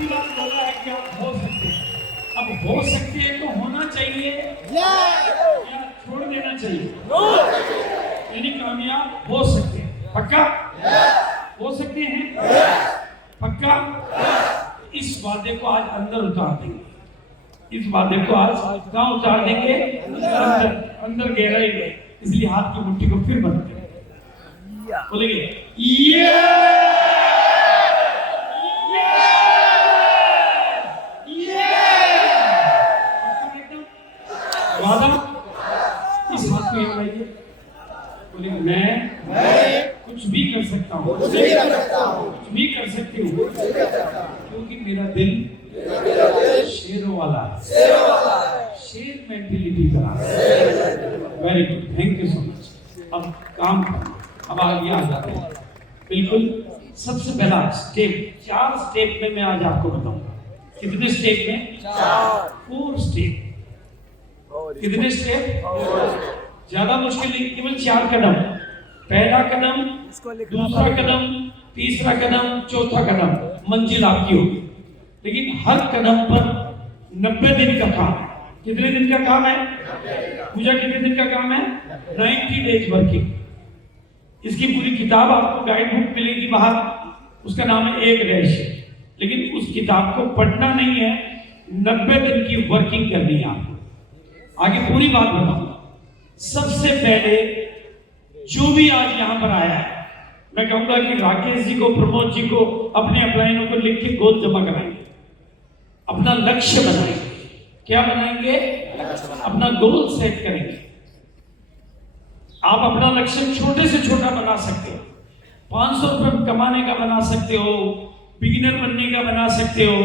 दूसरी बात बोला है कि आप हो सकते हैं। अब हो सकते हैं तो होना चाहिए या छोड़ देना चाहिए? यानी कामयाब हो सकते हैं, पक्का हो सकते हैं, पक्का। इस वादे को आज अंदर उतार देंगे, इस वादे को आज कहाँ उतार देंगे? अंदर गहराई में। इसलिए हाथ की मुट्ठी को फिर बंद करेंगे, बोलेंगे ये वादा। इस हाथ को लगाइए, बोले मैं कुछ भी कर सकता हूँ, कुछ भी कर सकती हूँ, क्योंकि मेरा दिल शेरों वाला है, शेर मेंटेलिटी का। Very good, thank you so much. अब काम करना, अब आगे आ जाते हैं। बिल्कुल सबसे पहला स्टेप, 4 स्टेप में मैं आज आपको बताऊंगा। कितने स्टेप में? 4 स्टेप। कितने स्टेप? ज्यादा मुश्किल नहीं, केवल 4 कदम। पहला कदम, दूसरा कदम, तीसरा कदम, चौथा कदम, मंजिल आपकी होगी। लेकिन हर कदम पर 90 दिन का काम है। कितने दिन का काम है? पूजा कितने दिन का काम है? 90 डेज वर्किंग। इसकी पूरी किताब आपको गाइड बुक मिलेगी बाहर, उसका नाम है एक रहस्य। लेकिन उस किताब को पढ़ना नहीं है, 90 दिन की वर्किंग करनी है आपको। आगे पूरी बात बताऊंगा। सबसे पहले जो भी आज यहां पर आया है, मैं कहूंगा कि राकेश जी को, प्रमोद जी को अपने अपलाइनों को लिख के गोल जमा कराएंगे, अपना लक्ष्य बनाएंगे। क्या बनाएंगे? अपना गोल सेट करेंगे। आप अपना लक्ष्य छोटे से छोटा बना सकते हो, 500 रुपए कमाने का बना सकते हो, बिगिनर बनने का बना सकते हो,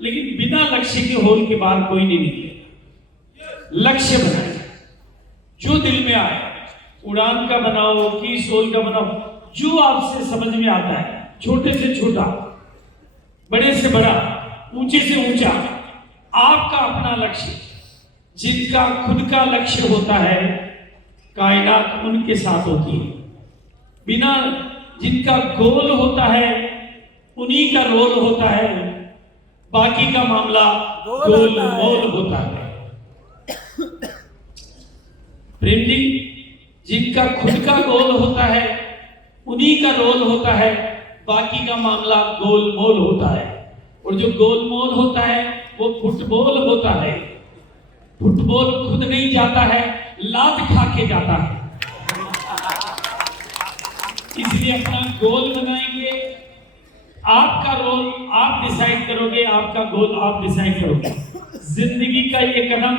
लेकिन बिना लक्ष्य के होल के बाहर कोई नहीं निकलेगा। लक्ष्य बनाए, जो दिल में आए, उड़ान का बनाओ, की सोल का बनाओ, जो आपसे समझ में आता है, छोटे से छोटा, बड़े से बड़ा, ऊंचे से ऊंचा, आपका अपना लक्ष्य। जिनका खुद का लक्ष्य होता है, कायनात उनके साथ होती है। बिना जिनका गोल होता है, उन्हीं का रोल होता है, बाकी का मामला गोल मोल होता है। प्रेम जी, जिनका खुद का गोल होता है, उन्हीं का रोल होता है, बाकी का मामला गोल मोल होता है। और जो गोल मोल होता है वो फुटबॉल होता है। फुटबॉल खुद नहीं जाता है, लात खा के जाता है। इसलिए अपना गोल बनाएंगे, आपका रोल आप डिसाइड करोगे, आपका गोल आप डिसाइड करोगे। जिंदगी का ये कदम,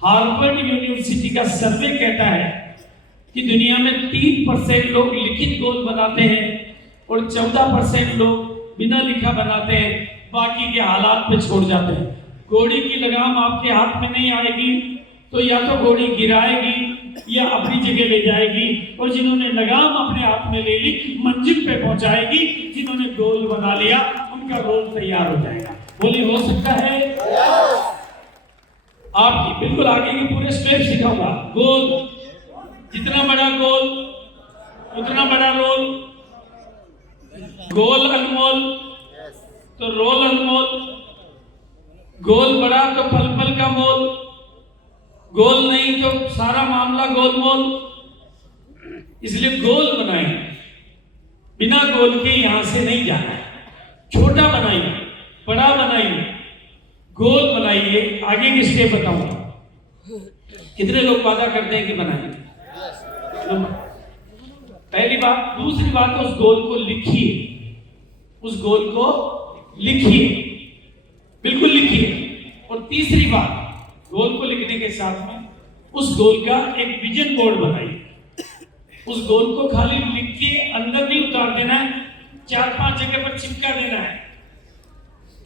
हार्वर्ड यूनिवर्सिटी का सर्वे कहता है कि दुनिया में 3% लोग लिखित गोल बनाते हैं और 14% लोग बिना लिखा बनाते हैं, बाकी के हालात पे छोड़ जाते हैं। घोड़ी की लगाम आपके हाथ में नहीं आएगी तो या तो घोड़ी गिराएगी या अपनी जगह ले जाएगी, और जिन्होंने लगाम अपने हाथ में ले ली मंजिल पे पहुंचाएगी। जिन्होंने गोल बना लिया उनका रोल तैयार हो जाएगा। बोली हो सकता है? आपकी बिल्कुल आगे के पूरे स्टेप सिखाऊंगा। गोल, जितना बड़ा गोल उतना बड़ा रोल। गोल अनमोल तो रोल अनमोल, गोल बड़ा तो पल पल का मोल, गोल नहीं तो सारा मामला गोलमोल। इसलिए गोल बनाइए, बिना गोल के यहां से नहीं जाना है। छोटा बनाइए, बड़ा बनाइए, गोल बनाइए। आगे की स्टेप बताऊंगा। कितने लोग वादा करते हैं कि बनाएंगे? पहली बात। दूसरी बात, उस गोल को लिखिए, उस गोल को लिखिए, बिल्कुल लिखिए। और तीसरी बात, गोल को लिखने के साथ में उस गोल का एक विजन बोर्ड बनाइए। उस गोल को खाली लिख के अंदर नहीं उतार देना है, 4-5 जगह पर चिपका देना है।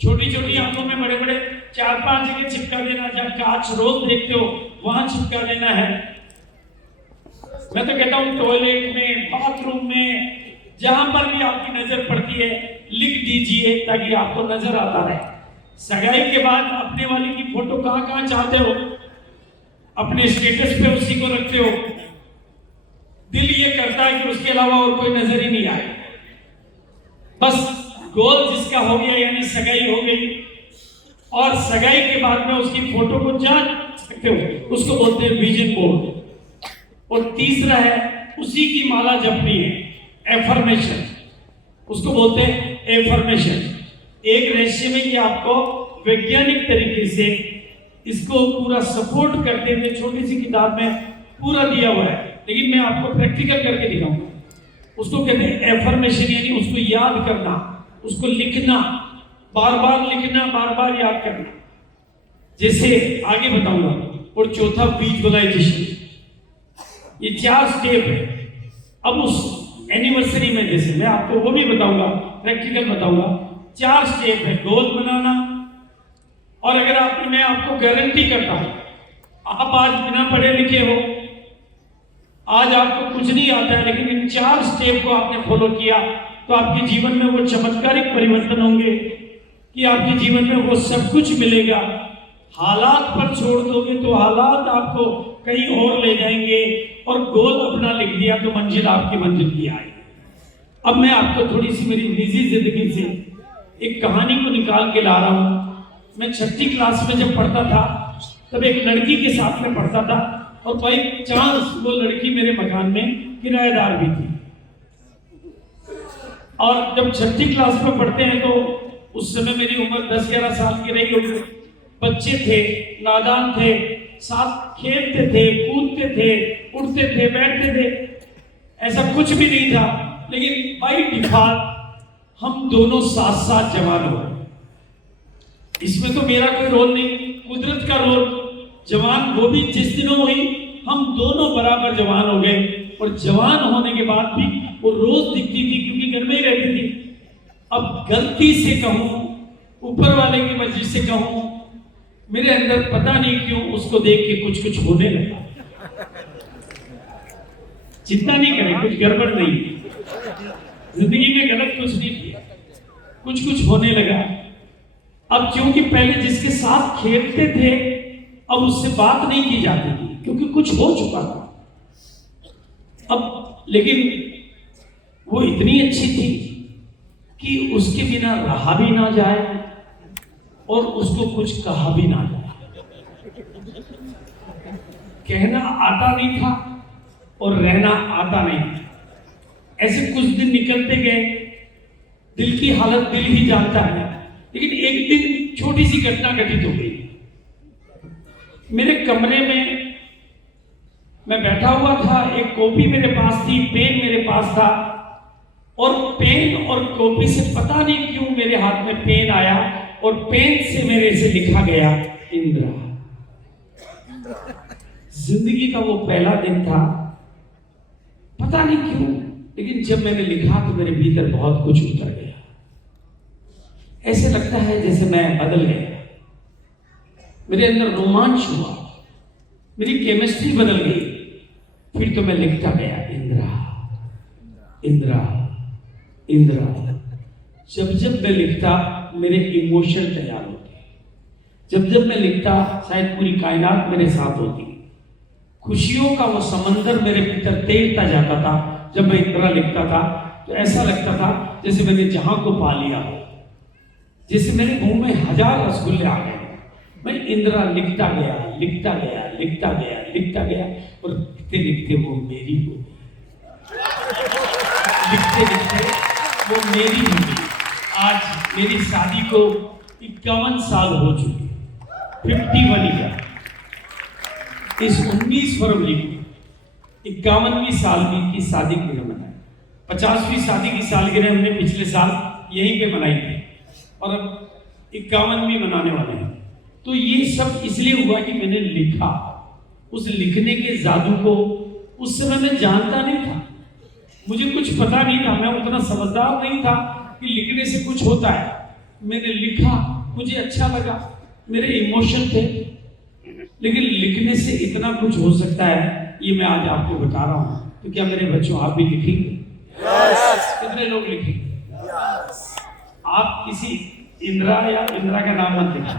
छोटी छोटी आंखों में बड़े बड़े 4-5 जगह चिपका देना। जब कांच रोज देखते हो वहां चिपका देना है। मैं तो कहता हूं टॉयलेट में, बाथरूम में, जहां पर भी आपकी नजर पड़ती है लिख दीजिए ताकि आपको नजर आता रहे। सगाई के बाद अपने वाली की फोटो कहां कहां चाहते हो, अपने स्टेटस पे उसी को रखते हो। दिल ये करता है कि उसके अलावा और कोई नजर ही नहीं आए। बस गोल जिसका हो गया यानी सगाई हो गई, और सगाई के बाद में उसकी फोटो को जांच सकते हो, उसको बोलते हैं विजन बोर्ड। और तीसरा है उसी की माला जपनी है, एफर्मेशन, उसको बोलते हैं एफर्मेशन। एक रहस्य में कि आपको वैज्ञानिक तरीके से इसको पूरा सपोर्ट करते हुए छोटी सी किताब में पूरा दिया हुआ है, लेकिन मैं आपको प्रैक्टिकल करके दिखाऊंगा। उसको कहते हैं एफर्मेशन, यानी उसको याद करना, उसको लिखना, बार बार लिखना, बार बार याद करना। जैसे आगे बताऊंगा। और चौथा विजुअलाइजेशन, ये 4 स्टेप है। अब उस एनिवर्सरी में जैसे मैं आपको वो भी बताऊंगा, प्रैक्टिकल बताऊंगा। 4 स्टेप है गोल बनाना। और अगर मैं आपको गारंटी करता हूं, आप आज बिना पढ़े लिखे हो, आज आपको कुछ नहीं आता है, लेकिन इन 4 स्टेप को आपने फॉलो किया तो आपके जीवन में वो चमत्कारिक परिवर्तन होंगे कि आपके जीवन में वो सब कुछ मिलेगा। हालात पर छोड़ दोगे तो हालात आपको कहीं और ले जाएंगे, और गोल अपना लिख दिया तो मंजिल आपकी मंजिल की आएगी। अब मैं आपको थोड़ी सी मेरी निजी जिंदगी से एक कहानी को निकाल के ला रहा हूं। मैं 6ठी क्लास में जब पढ़ता था तब एक लड़की के साथ में पढ़ता था, और बाई चांस वो लड़की मेरे मकान में किराएदार भी थी। और जब 6ठी क्लास में पढ़ते हैं तो उस समय मेरी उम्र 10-11 साल की रही होगी। बच्चे थे, नादान थे, साथ खेलते थे, कूदते थे, उठते थे, बैठते थे, ऐसा कुछ भी नहीं था। लेकिन बाई डिफॉल्ट हम दोनों साथ साथ जवान हो गए। इसमें तो मेरा कोई रोल नहीं, कुदरत का रोल। जवान वो भी जिस दिनों हुई, हम दोनों बराबर जवान हो गए। और जवान होने के बाद भी वो रोज दिखती थी, क्योंकि घर में ही रहती थी। अब गलती से कहूं, ऊपर वाले की वजह से कहूं, मेरे अंदर पता नहीं क्यों उसको देख के कुछ कुछ होने लगा। चिंता नहीं करें, कुछ गड़बड़ नहीं, जिंदगी में गलत कुछ नहीं किया, कुछ कुछ होने लगा। अब क्योंकि पहले जिसके साथ खेलते थे, अब उससे बात नहीं की जाती थी, क्योंकि कुछ हो चुका था। अब लेकिन वो इतनी अच्छी थी कि उसके बिना रहा भी ना जाए और उसको कुछ कहा भी ना जाए। कहना आता नहीं था और रहना आता नहीं था। ऐसे कुछ दिन निकलते गए, दिल की हालत दिल ही जानता है। लेकिन एक दिन छोटी सी घटना घटित हो गई। मेरे कमरे में मैं बैठा हुआ था, एक कॉपी मेरे पास थी, पेन मेरे पास था, और पेन और कॉपी से पता नहीं क्यों मेरे हाथ में पेन आया, और पेन से मेरे से लिखा गया इंदिरा। जिंदगी का वो पहला दिन था, पता नहीं क्यों, लेकिन जब मैंने लिखा तो मेरे भीतर बहुत कुछ उतर गया। ऐसे लगता है जैसे मैं बदल गया, मेरे अंदर रोमांच हुआ, मेरी केमिस्ट्री बदल गई। फिर तो मैं लिखता गया इंदिरा, इंदिरा, इंदिरा। जब जब मैं लिखता मेरे इमोशन तैयार होते, जब जब मैं लिखता शायद पूरी कायनात मेरे साथ होती। खुशियों का वो समंदर मेरे भीतर तैरता जाता था। जब मैं इंदिरा लिखता था तो ऐसा लगता था जैसे मैंने जहां को पा लिया हो, जैसे मेरे मुंह में 1000 रसगुल्ले आ गए। मैं इंदिरा लिखता गया, लिखता गया, लिखता गया, लिखता गया, और लिखते लिखते वो मेरी हो गई। लिखते लिखते वो मेरी हो गई। आज मेरी शादी को 51 साल हो चुके, 51 ईयर। इस 19 फरवरी को 51वीं साल की शादीगिरह मनाई। 50वीं शादी की सालगिरह हमने पिछले साल यहीं पे मनाई थी, और अब 51वीं मनाने वाले हैं। तो ये सब इसलिए हुआ कि मैंने लिखा। उस लिखने के जादू को उस समय मैं जानता नहीं था, मुझे कुछ पता नहीं था, मैं उतना समझदार नहीं था कि लिखने से कुछ होता है। मैंने लिखा, मुझे अच्छा लगा, मेरे इमोशन थे, लेकिन लिखने से इतना कुछ हो सकता है ये मैं आज आपको बता रहा हूँ। तो क्या मेरे बच्चों आप भी लिखेंगे? कितने लोग लिखेंगे? आप किसी इंदिरा या इंदिरा का नाम मत लिखिए।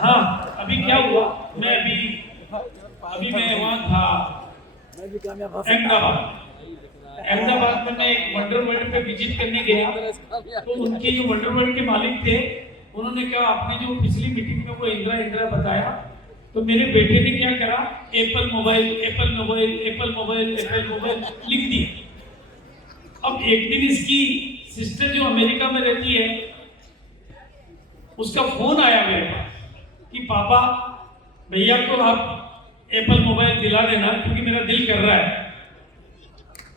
हाँ, अभी क्या हुआ, मैं अभी मैं वहाँ था अहमदाबाद, अहमदाबाद में मैं एक वंडर वर्ल्ड पे विजिट करने गया, तो उनके जो वंडर वर्ल्ड के मालिक थे, उन्होंने कहा आपने जो पिछली मीटिंग में वो इंदिरा बताया, तो मेरे बेटे ने क्या करा, Apple mobile Apple mobile Apple mobile Apple mobile लिख दिया। अब एक दिन इसकी सिस्टर जो अमेरिका में रहती है, उसका फोन आया मेरे पास कि पापा भैया को आप एप्पल मोबाइल दिला देना क्योंकि मेरा दिल कर रहा है,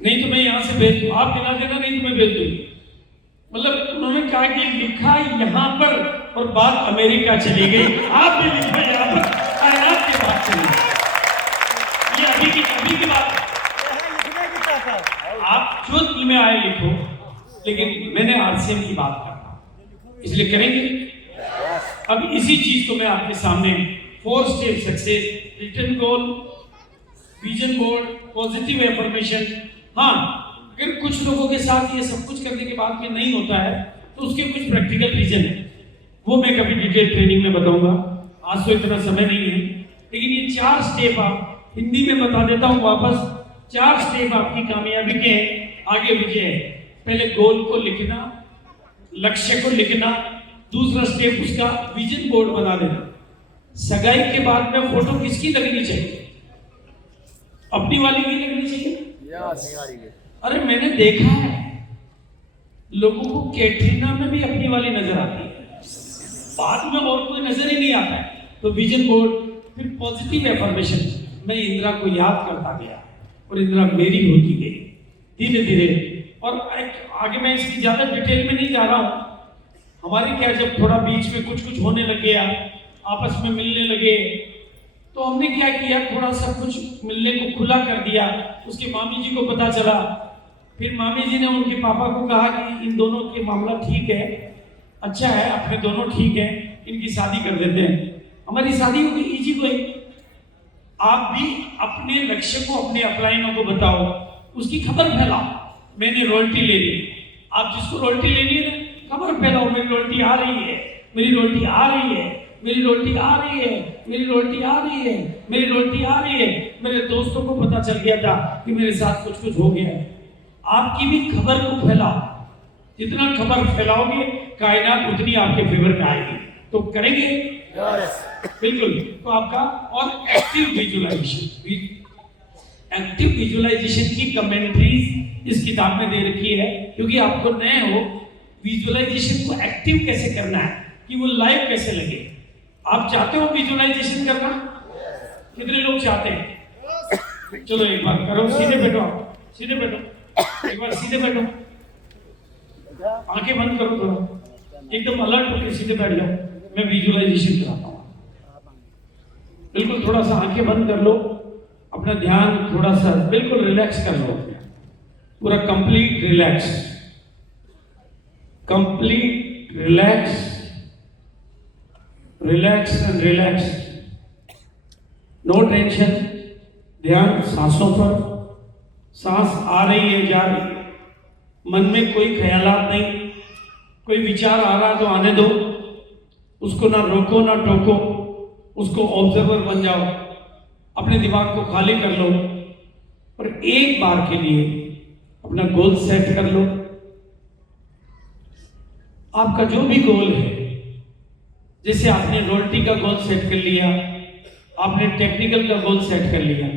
नहीं तो मैं यहाँ से भेज दूँ, आप दिला देना नहीं तो मैं भेज दूँगी। मतलब उन्होंने कहा कि लिखा यहाँ पर और बात अमेरिका चली गई, आप भी लिखा यहाँ पर, कायनात की बात चली गई। ये अभी की बात है, आप जो दिल में आए लिखो, लेकिन मैंने आरसीएम की बात करना इसलिए करेंगे। अब इसी चीज को मैं आपके सामने 4 स्टेप सक्सेस, रिटन गोल, विजन बोर्ड, पॉजिटिव एफर्मेशन। हाँ, अगर कुछ लोगों के साथ ये सब कुछ करने के बाद में नहीं होता है तो उसके कुछ प्रैक्टिकल रीजन है, वो मैं कभी डिटेल ट्रेनिंग में बताऊंगा, आज तो इतना समय नहीं है। लेकिन ये 4 स्टेप आप हिंदी में बता देता हूँ वापस, 4 स्टेप आपकी कामयाबी के आगे विजय है। पहले गोल को लिखना, लक्ष्य को लिखना, दूसरा स्टेप उसका विजन बोर्ड बना देना। सगाई के बाद में फोटो किसकी लगनी चाहिए? अपनी वाली की लगनी चाहिए। अरे मैंने देखा है लोगों को कैटरीना में भी अपनी वाली नजर आती है, बाद में और कोई नजर ही नहीं आता है। तो विजन बोर्ड, फिर पॉजिटिव एफर्मेशन। मैं इंदिरा को याद करता गया और इंदिरा मेरी होती गई धीरे धीरे। और आगे मैं इसकी ज्यादा डिटेल में नहीं जा रहा हूँ। हमारी क्या, जब थोड़ा बीच में कुछ होने लग गया, आपस में मिलने लगे, तो हमने क्या किया, थोड़ा सा कुछ मिलने को खुला कर दिया। उसके मामी जी को पता चला, फिर मामी जी ने उनके पापा को कहा कि इन दोनों के मामला ठीक है, अच्छा है, अपने दोनों ठीक है, इनकी शादी कर देते हैं। हमारी शादी होगी इजी कोई। आप भी अपने लक्ष्य को, अपने अपलाइनों को बताओ, उसकी खबर फैलाओ। मैंने रॉयल्टी ले ली, आप जिसको रॉयल्टी लेनी है ना, खबर फैलाओ, मेरी रॉयल्टी आ रही है, मेरी रॉयल्टी आ रही है, मेरी रॉयल्टी आ रही है, मेरी रॉयल्टी आ रही है, मेरी रॉयल्टी आ रही है। मेरे दोस्तों को पता चल गया था कि मेरे साथ कुछ हो गया है। आपकी भी खबर को फैलाओ, जितना खबर फैलाओगे कायनात उतनी आपके फेवर में आएगी। तो करेंगे बिल्कुल। तो आपका और एक्टिव विजुअलाइजेशन की कमेंट्रीज इस किताब में दे रखी है, क्योंकि आपको नए हो, विजुअलाइजेशन को एक्टिव कैसे करना है कि वो लाइव कैसे लगे। आप चाहते हो विजुअलाइजेशन करना? कितने लोग चाहते हैं? चलो एक बार करो, सीधे बैठो, सीधे बैठो, एक बार सीधे बैठो, आंखें बंद करो, थोड़ा एकदम अलर्ट होकर सीधे बैठ जाओ। मैं विजुअलाइजेशन कराता हूँ। बिल्कुल थोड़ा सा आंखें बंद कर लो, अपना ध्यान थोड़ा सा बिल्कुल रिलैक्स कर लो, पूरा complete relax, complete relax, relax and relax, no tension. ध्यान सांसों पर, सांस आ रही है, जा रही है, मन में कोई ख्यालात नहीं, कोई विचार आ रहा तो आने दो, उसको ना रोको ना टोको, उसको ऑब्जर्वर बन जाओ, अपने दिमाग को खाली कर लो और एक बार के लिए अपना गोल सेट कर लो। आपका जो भी गोल है, जैसे आपने रॉयल्टी का गोल सेट कर लिया, आपने टेक्निकल का गोल सेट कर लिया,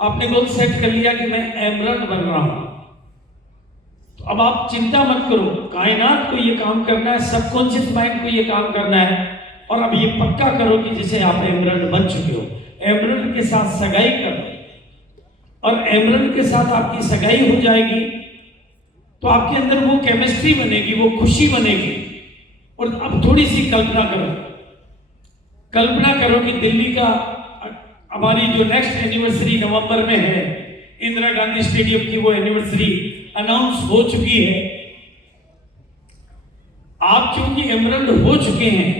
आपने गोल सेट कर लिया कि मैं एमरल्ड बन रहा हूं, तो अब आप चिंता मत करो, कायनात को ये काम करना है, सबकॉन्शियस माइंड को ये काम करना है। और अब ये पक्का करो कि जैसे आप एमरल्ड बन चुके हो, एमरल्ड के साथ सगाई करो और एमरल्ड के साथ आपकी सगाई हो जाएगी तो आपके अंदर वो केमिस्ट्री बनेगी, वो खुशी बनेगी। और अब थोड़ी सी कल्पना करो कि दिल्ली का हमारी जो नेक्स्ट एनिवर्सरी नवंबर में है, इंदिरा गांधी स्टेडियम की वो एनिवर्सरी अनाउंस हो चुकी है। आप क्योंकि एमरल्ड हो चुके हैं,